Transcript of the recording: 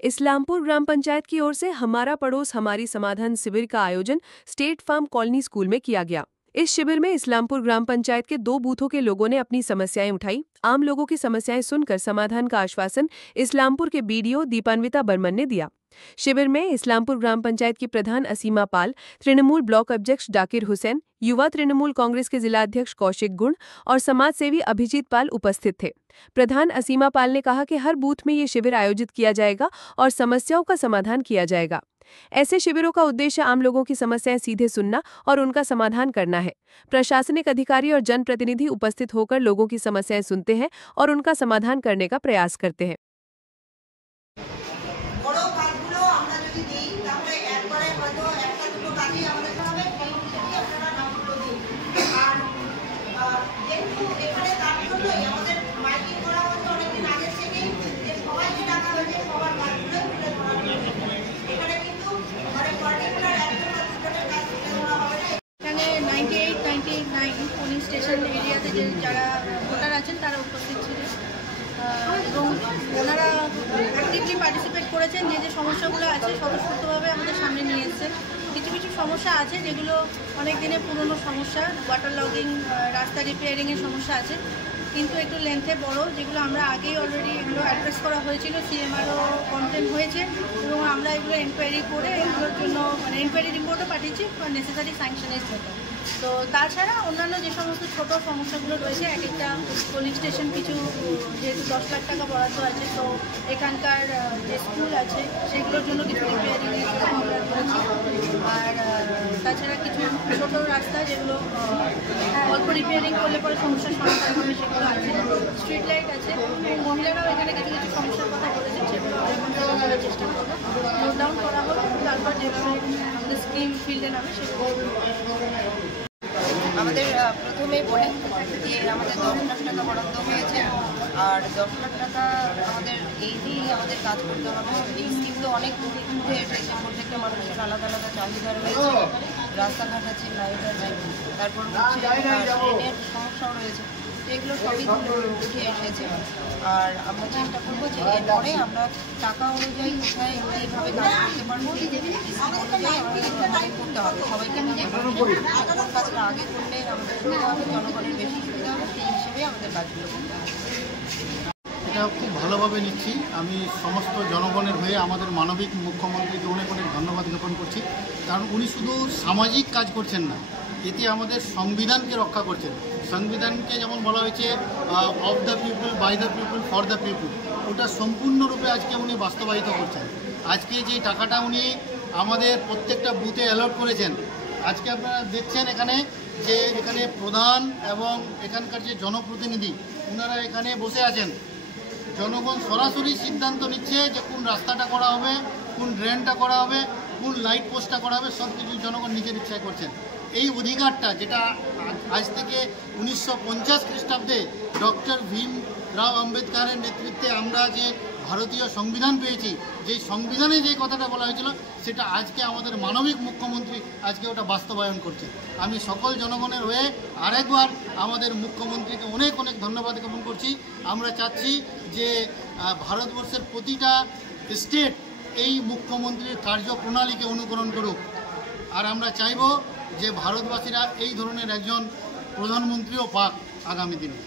इस्लामपुर ग्राम पंचायत की ओर से हमारा पड़ोस हमारी समाधान शिविर का आयोजन स्टेट फार्म कॉलोनी स्कूल में किया गया। इस शिविर में इस्लामपुर ग्राम पंचायत के 2 बूथों के लोगों ने अपनी समस्याएं उठाई। आम लोगों की समस्याएं सुनकर समाधान का आश्वासन इस्लामपुर के बीडीओ दीपान्विता बर्मन ने दिया। शिविर में इस्लामपुर ग्राम पंचायत की प्रधान असीमा पाल, तृणमूल ब्लॉक अध्यक्ष डाकिर हुसैन, युवा तृणमूल कांग्रेस के जिलाध्यक्ष कौशिक गुण और समाज सेवी अभिजीत पाल उपस्थित थे। प्रधान असीमा पाल ने कहा कि हर बूथ में ये शिविर आयोजित किया जाएगा और समस्याओं का समाधान किया जाएगा। ऐसे शिविरों का उद्देश्य आम लोगों की समस्याएं सीधे सुनना और उनका समाधान करना है। प्रशासनिक अधिकारी और जनप्रतिनिधि उपस्थित होकर लोगों की समस्याएं सुनते हैं और उनका समाधान करने का प्रयास करते हैं। পোলিং স্টেশন এরিয়াতে যে যারা ভোটার আছেন তারা উপস্থিত ছিলেন এবং ওনারা অ্যাক্টিভলি পার্টিসিপেট করেছেন। যে সমস্যাগুলো আছে স্বতঃস্ফূর্তভাবে আমাদের সামনে নিয়ে এসেছেন। কিছু কিছু সমস্যা আছে যেগুলো অনেক দিনের পুরনো সমস্যা, ওয়াটার লগিং, রাস্তা রিপেয়ারিংয়ের সমস্যা আছে, কিন্তু একটু লেন্থে বড়, যেগুলো আমরা আগেই অলরেডি এগুলো অ্যাড্রেস করা হয়েছিল, সিএমআরও কমপ্লেন হয়েছে এবং আমরা এগুলো এনকোয়ারি করে এগুলোর জন্য এনকোয়ারি রিপোর্টও পাঠিয়েছি নেসেসারি স্যাংশনের জন্য। তো তাছাড়া অন্যান্য যে সমস্ত ছোটো সমস্যাগুলো রয়েছে, এক একটা পোলিং স্টেশন কিছু যেহেতু 10 লাখ টাকা বরাদ্দ আছে, তো এখানকার যে স্কুল আছে সেগুলোর জন্য কিছু রিপেয়ারিংয়ের জন্য আমরা করেছি। আর তাছাড়া কিছু ছোটো রাস্তা যেগুলো অল্প রিপেয়ারিং করলে পরে সমস্যার সমাধান হবে সেগুলো আছে। স্ট্রিট লাইট আছে এবং মহিলারাও এখানে কিছু কিছু সমস্যার কথা বলেছেন, সেগুলো আমরা করার চেষ্টা করবো। নোট ডাউন করা হবে, তারপর যেভাবে আমাদের স্কিম ফিল্ডে নামে সেগুলো আমাদের প্রথমেই বলে যে আমাদের 10 লাখ টাকা বরাদ্দ হয়েছে, আর 10 লাখ টাকা আমাদের এই দিয়েই আমাদের কাজ করতে হবে। এই স্কিম তো অনেক উঠে এসেছে, প্রত্যেকটা মানুষের আলাদা আলাদা চাহিদা রয়েছে, রাস্তাঘাট আছে, লাইট আছে, তারপর হচ্ছে ট্রেনের সমস্যাও রয়েছে, এগুলো সবই উঠে এসেছে। আর আমরা চেষ্টা করবো যে এরপরে আমরা টাকা অনুযায়ী কোথায় কীভাবে কাজ করতে পারবো, অনুযায়ী আমাদের করতে হবে। সবাইকে মিলে কোন কাজটা আগে করলে আমাদের সুবিধা হবে, জনগণের বেশি সুবিধা হবে, সেই হিসেবে আমাদের কাজগুলো করতে হবে। এটা খুব ভালোভাবে নিচ্ছি। আমি সমস্ত জনগণের হয়ে আমাদের মানবিক মুখ্যমন্ত্রীকে অনেক অনেক ধন্যবাদ জ্ঞাপন করছি, কারণ উনি শুধু সামাজিক কাজ করছেন না, এতে আমাদের সংবিধানকে রক্ষা করছেন। সংবিধানকে যেমন বলা হয়েছে of the people, by the people, for the people, ওটা সম্পূর্ণরূপে আজকে উনি বাস্তবায়িত করছেন। আজকে যে টাকাটা উনি আমাদের প্রত্যেকটা বুথে অ্যালট করেছেন, আজকে আপনারা দেখছেন এখানে প্রধান এবং এখানকার যে জনপ্রতিনিধি ওনারা এখানে বসে আছেন। জনগণ সরাসরি সিদ্ধান্ত নিচ্ছে যে কোন রাস্তাটা করা হবে, কোন ড্রেনটা করা হবে, কোন লাইট পোস্টটা করা হবে, সব কিছু জনগণ নিজের ইচ্ছায় করছেন। এই অধিকারটা যেটা আজ থেকে 1950 খ্রিস্টাব্দে ডক্টর ভীমরাও আম্বেদকরের নেতৃত্বে আমরা যে ভারতীয় সংবিধান পেয়েছি, যে সংবিধানে যে কথাটা বলা হয়েছিল, সেটা আজকে আমাদের মানবিক মুখ্যমন্ত্রী আজকে ওটা বাস্তবায়ন করছে। আমি সকল জনগণের হয়ে আরেকবার আমাদের মুখ্যমন্ত্রীকে অনেক অনেক ধন্যবাদ জ্ঞাপন করছি। আমরা চাচ্ছি যে ভারতবর্ষের প্রতিটা স্টেট এই মুখ্যমন্ত্রীর কার্যপ্রণালীকে অনুকরণ করুক, আর আমরা চাইব যে ভারতবাসীরা এই ধরনের একজন প্রধানমন্ত্রীও পাক আগামী দিনে।